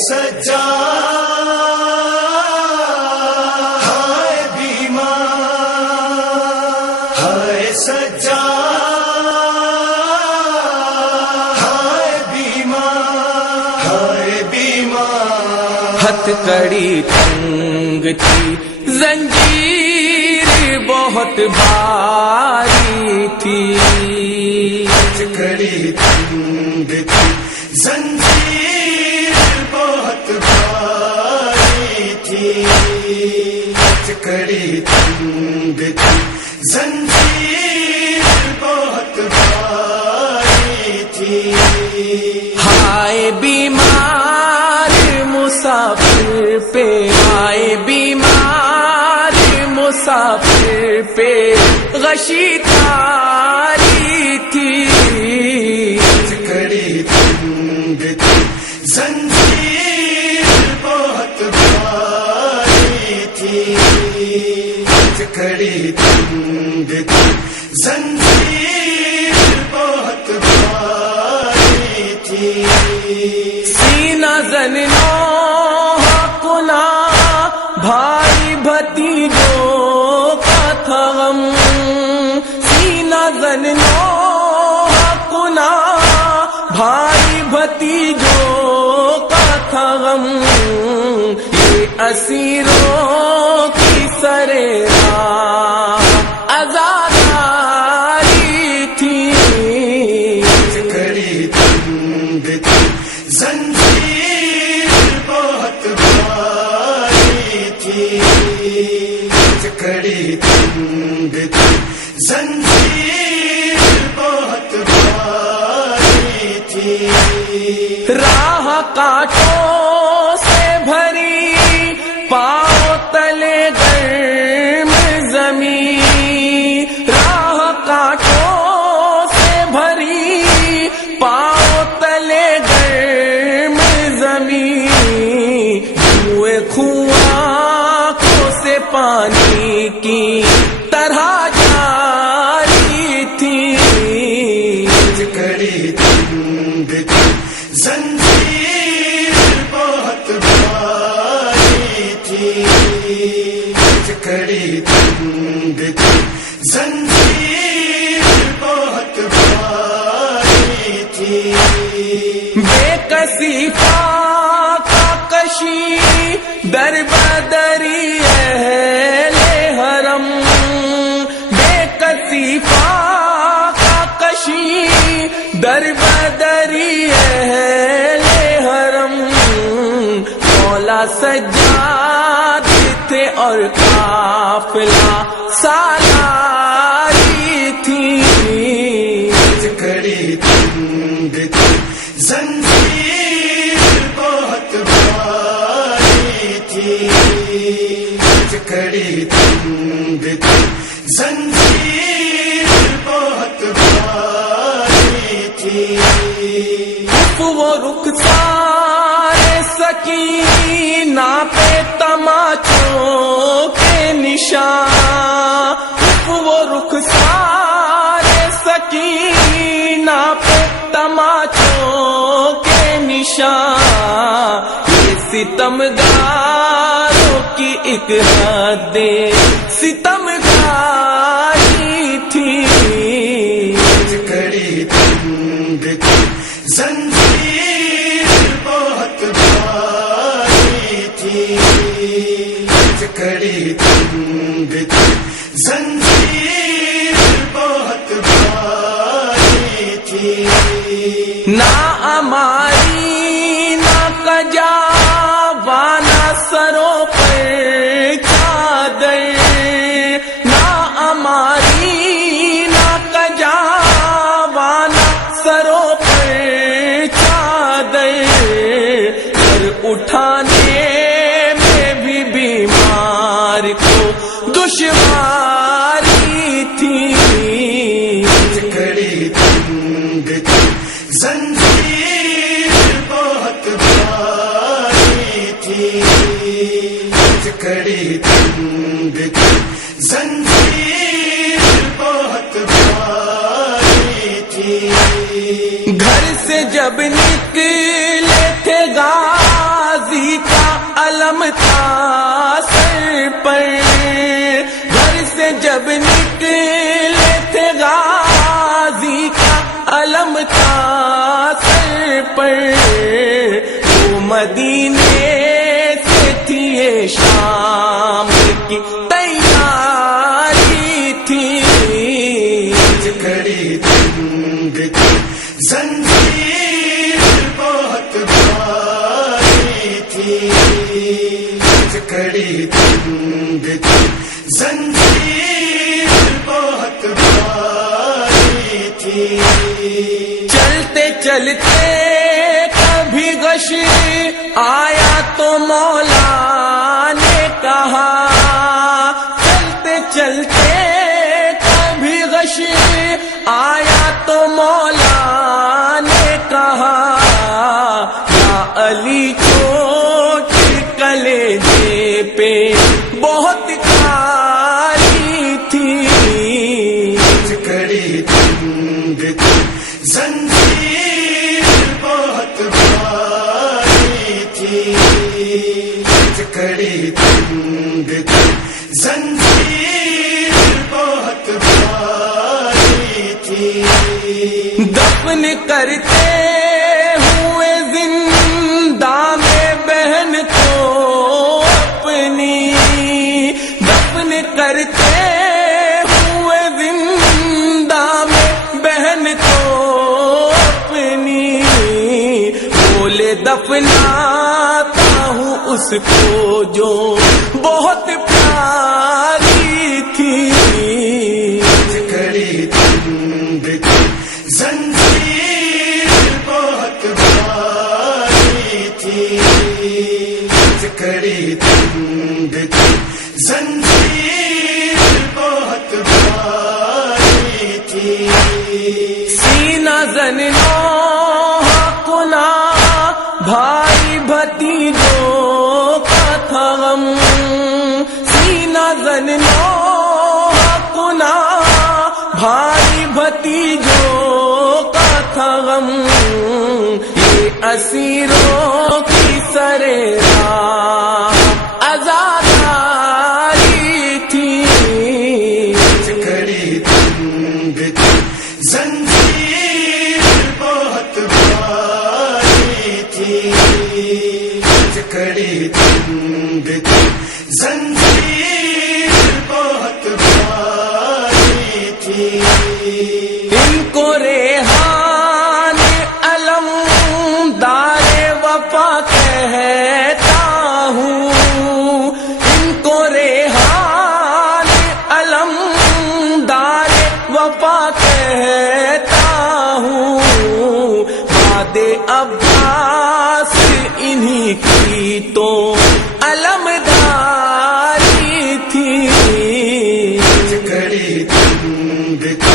سجاد ہائے بیمار ہائے سجاد ہائے بیمار ہائے بیمار ہتھ کڑی تنگ تھی زنجیر بہت بھاری تھی، ہتھ کڑی تنگ تھی زنجیر بہت بھاری تھی، ہتھ کڑی تنگ تھی زنجیر بہت بھاری تھی۔ ہائے بیمار مسافر پہ، ہائے بیمار مسافر پہ غشی تاری تھی، ہتھ کڑی تنگ تھی زنجیر بہت بھاری تھی، ہتھ کڑی تنگ تھی زنجیر بہت بھاری تھی۔ سینہ زنو کنا بھائی بھتیجوں کا تھا غم، سینہ زنو کنا بھائی بھتیجوں کا تھا غم، یہ اسیروں کی سرے راہ عزاداری تھی، ہتھ کڑی تنگ تھی زنجیر بہت بھاری تھی، ہتھ کڑی تنگ تھی زنجیر بہت بھاری تھی۔ راہ کانٹوں سے بھری پاؤں تلے گرم زمین، راہ کانٹوں سے بھری پاؤں تلے گرم زمین، جوئے کنواں سے پانی کی طرح جاری تھی، ہتھ کڑی تنگ تھی زنجیر بہت بھاری تھی، ہتھ کڑی تنگ تھی زنجیر بہت بھاری تھی۔ بے کسی کا کشی در بدری اہل حرم، بے کسی کا کشی در بدری اہل حرم، مولا سجاد تھے اور قافلہ سالاری تھی، ہتھ کڑی تنگ تھی زنجیر بہت بھاری تھی، ہتھ کڑی تنگ تھی زنجیر بہت بھاری تھی۔ وہ رخسار سکینہ پہ تماچوں کے نشان، وہ رخسار سکینہ پہ تماچوں کے نشان، یہ ستمگاروں کی ایک حد ستمگاری تھی، ہتھ کڑی تنگ تھی زنجیر بہت بھاری تھی، ہتھ کڑی تنگ تھی زنجیر بہت بھاری تھی۔ نہ ہماری نہ کجا وانا سروں پر چادر، نہ ہماری نہ کجا وانا سروں پر چادر، سر اٹھانے میں بھی بیمار کو دشواری تھی، ہتھ کڑی تنگ تھی زنجیر بہت بھاری تھی، ہتھ کڑی تنگ تھی زنجیر بہت بھاری تھی۔ گھر سے جب نکلے تھے مدینے سے تھی یہ شام کی تیاری تھی، کڑی تنگ تھی زنجیر بہت بھاری تھی، کڑی تنگ تھی زنجیر بہت بھاری تھی، چلتے چلتے کبھی غش آیا تو مولا نے کہا، چلتے چلتے کبھی غش آیا تو مولا نے کہا، یا علی چوٹ کلیجے پہ بہت کاری تھی، کڑی تنگ تھی زنجیر بہت بھاری تھی، کڑی تنگ تھی زنجیر بہت بھاری تھی، دفن کرتے ہوئے زندہ میں بہن کو اپنی، دفن کرتے ہوئے زندہ میں بہن کو اپنی، بولے دفناتا ہوں اس کو جو بہت پیاری تھی، کڑی تنگ تھی زنجیر بہت بھاری تھی، کڑی تنگ تھی زنجیر بہت بھاری تھی، سینہ زنو کنا بھائی بھتیجوں کا تھا غم، سینہ زنو کنا بھائی بھتیجوں کا تھا غم، یہ اسیروں کی سرے راہ آزاداری تھی، کڑی تنگ تھی زنجیر بہت بھاری تھی، کڑی تنگ تھی زنجیر بہت بھاری تھی، ان کو ریحان علم دار وفا کہتا ہوں، ان کو ریحان علم دار وفا کہتا ہوں، باد عباس انہی کی تو علمداری تھی، کڑی تنگ تھی